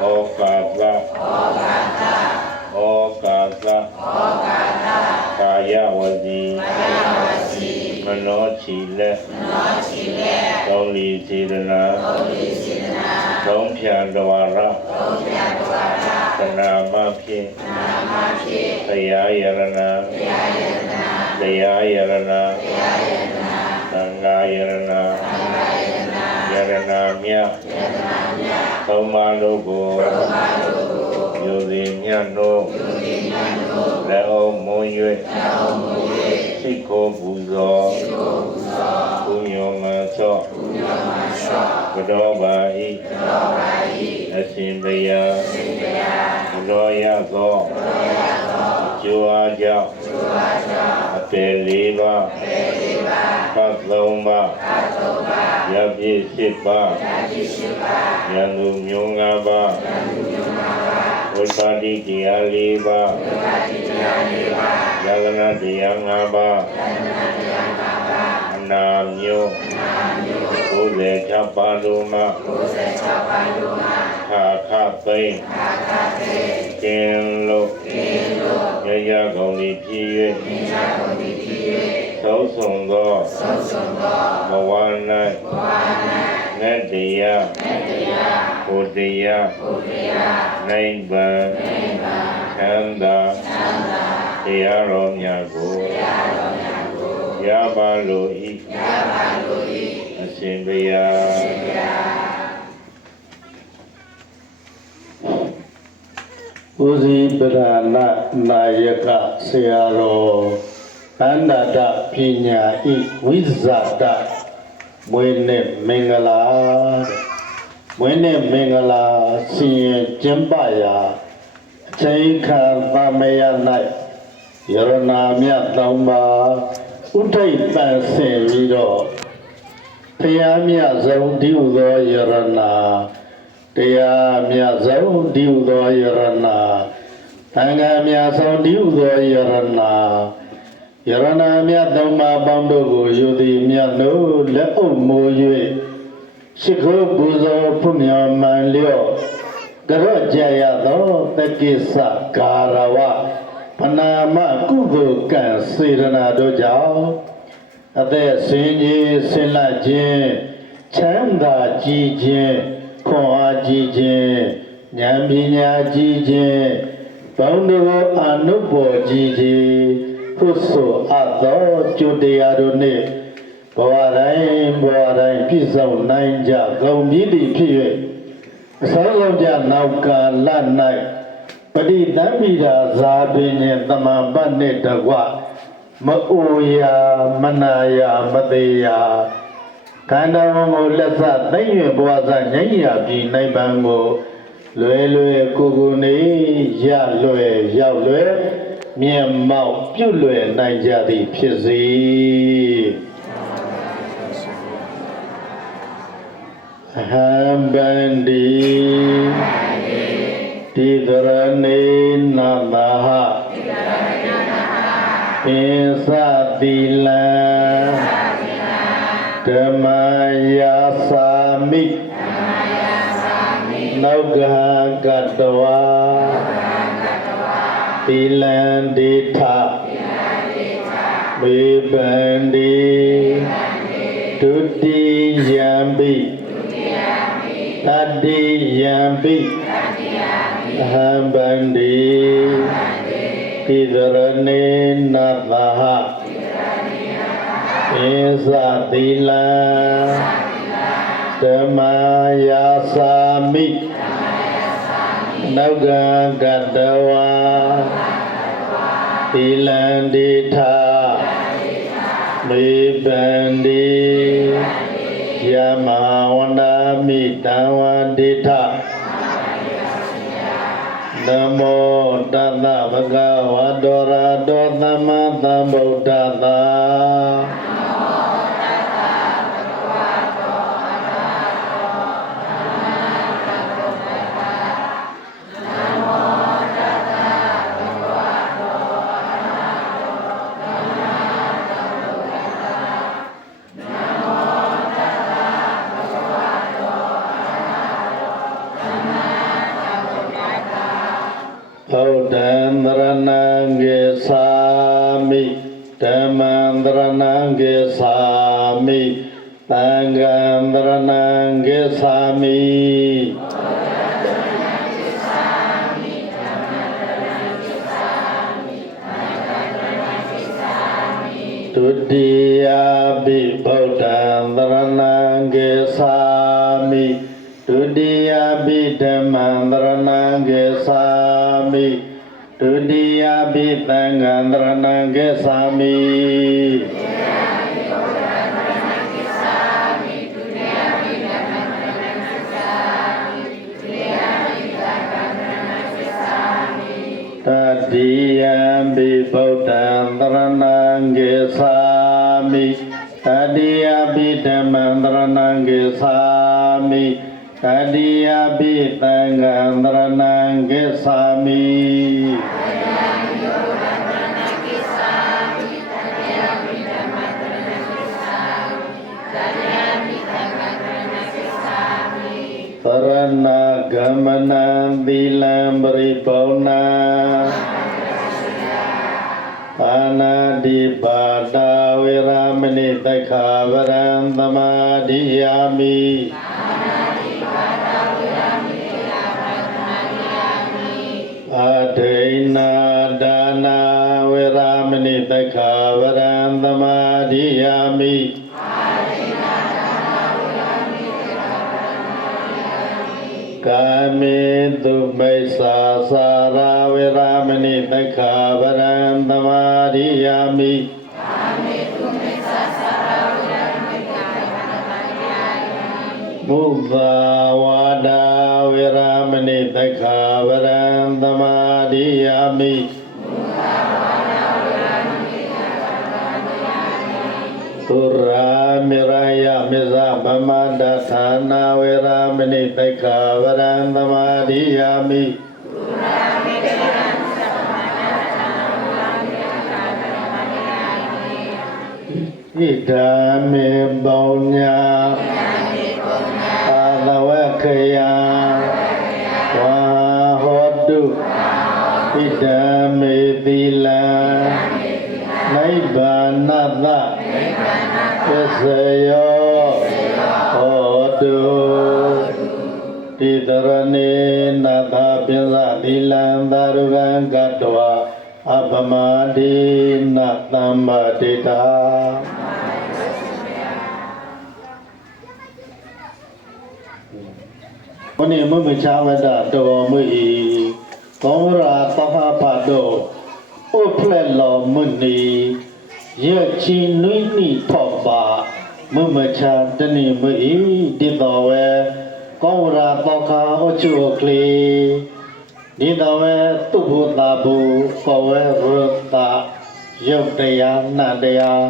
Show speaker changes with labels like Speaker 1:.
Speaker 1: ဩကာသဩကာသကာယဝစီမနောချီလက်သုံးလီစေတနာသုံးဖြံတော်ရသနာမဖြင့်တရားယရဏတရားယရဏသံဃာယရဏ ယရဏမြတ်သုံးပါးတို့ကိုယူသည်မြတ်တို့လက်အောင်မွန်၍စိတ်ကိုပူဇော်ပူညောမသောဘဒောပါဤအရှင်ဘုရားဘရောရသော ကျိုးအားကြောင့်အပေလေးပါးပတ်သုံးပါးရပြည့်ရှိပါးယံသူမျိုးငါးပါးဝိပါတိတရားလေးပါးယဂနာတရားငါးပါးအနာမျိုး96ပါးလုံးမှခါခသိမ့်ကင်းလို့ရ ရကုန်သည်ဖြစ်၍သုံးဆောင်သောဘဝ၌နတ်တရားဘုတရားနိဗ္ဗာန်ချမ်းသာတရားတော်များကိုရပါလို၏အရှင်ဘုရား
Speaker 2: ဦးစီး ပဒနာနာယကဆရာတော်အန္တတပညာဤဝိဇာတမွေးနဲ့မင်္ဂလာတဲ့မွေးနဲ့မင်္ဂလာဆင်ရင်ကျင်းပရာအချိန်ခံသမယ၌ယရနာမြတ်တောင်းပါဥထိတ်ပန်ဆင်ပြီးတော့ဖယားမြတ်ဆုံးဒီဟုသောယရနာတရားမြတ်ဆုံးဒီဟုသောယရနာ သံဃာမြတ်ဆုံးဒီဟုသောယရနာယရနာမြတ်သုံးပါးပေါင်းတို့ကိုယူသည်မြတ်လို့လက်အုပ်မိုး၍ရှိခိုးပူဇော်ဖုမြော်မှန်လျော့ကရော့ကြရသောတကိစ္စကာရဝပနာမကုသိုလ်ကံစေရနာတို့ကြောင့်အသက်ဆင်းကြီးဆင်းလက်ခြင်းချမ်းသာကြည်ခြင်းခွန်အားကြည်ခြင်းဉာဏ်ပညာကြည်ခြင်း ဘောင်းတို့အနုဘောကြည်ခြင်းဖို့ဆိုအပ်သောကျိုးတရားတို့နှင့်ဘဝတိုင်းဘဝတိုင်းပြည့်စုံနိုင်ကြကုန်ပြီသည်ဖြစ်၍အစောဆုံးကြနောက်ကာလ၌ပဋိသမိတာဇာပင်နှင့်တမန်ပတ်နှင့်တကွမအိုရာမနာရာမသေးရာခန္ဓာဝန်ကိုလက်စသိမ့်၍ဘဝစငြိမ်းရာပြည်နိုင်ပံကို လွယ်လွယ်ကိုကိုနေရလွယ်ရောက်လွယ်မြင်မောက်ပြုတ်လွယ်နိုင်ကြသည်ဖြစ်စေအဟံဗန္တိတိသရဏေနမဟပင်စတိလံဓမ္မယာစာမိ နောက်ကကတ္တဝါသီလံဒေထမေပန္တိဒုတိယံပိတတိယံပိအဟံဗန္တိဣသရဏေနသဟဧသတိလံ ဓမ္မယာစာမိနောက်ကကတ္တဝါသီလံဒေထမေပန္တိယမဝန္ဒာမိတံဝဒေထနမောတသဗ္ဗကဝါတောရာတောသမ္မာသမ္ဗုဒ္ဓသာ ဗုဒ္ဓံသရဏံဂေသာမိဓမ္မံသရဏံဂေသာမိသံဃံသရဏံဂေသာမိဒုတိယပိဗုဒ္ဓံသရဏံဂေသာမိဒုတိယပိဓမ္မံသရ ဏံဂေသာမိဒုတိယပိသံဃံသရဏံဂေသာမိ တတိယပိဗုဒ္ဓံသရဏံဂေသာမိတတိယပိဓမ္မံသရဏံဂေသာမိတတိယပိသံဃံသရဏံဂေသာမိသရဏဂမနံသီလံပရိပောဏအာနာတိပါတာဝေရမဏိတခာဝရံသမာဓိယာမိအာ ရမဏိတခာဝရံသမာဓိယာမိကာမေတုမိစ္ဆာစာရာဝေရမဏိတက္ခာဗရံသမာရိယာမိမုသာဝါဒာဝေရမဏိတက္ခာဗရံသမာရိယာမိ သုရာမေရယမေဇဗမန္တသာနာဝေရမဏိတက္ခာဗရံသမာရိယာမိဣဒာမေပေါညာအာသဝခယံဝါဟောတုဣဒာမေသီလံနိဗ္ဗာနတ သစ္စယောဟောတုဣတရဏေနသာပိသသီလံသာရုကံကတ္တဝအပမတိနသမ္ပတိတာဘုနေမမချဝတ္တတော်မွေဤကောရာသဟဖတ်တော်ဥဖလက်လောမွနီ ရချီနွိနိထောပါမမချတနိမွေဤတိတော်ဝဲကောရာတောခာအချုကလေဒီတော်ဝဲသူဘုတာဘူကောဝဲရတယုတ်တရားနတ်တရား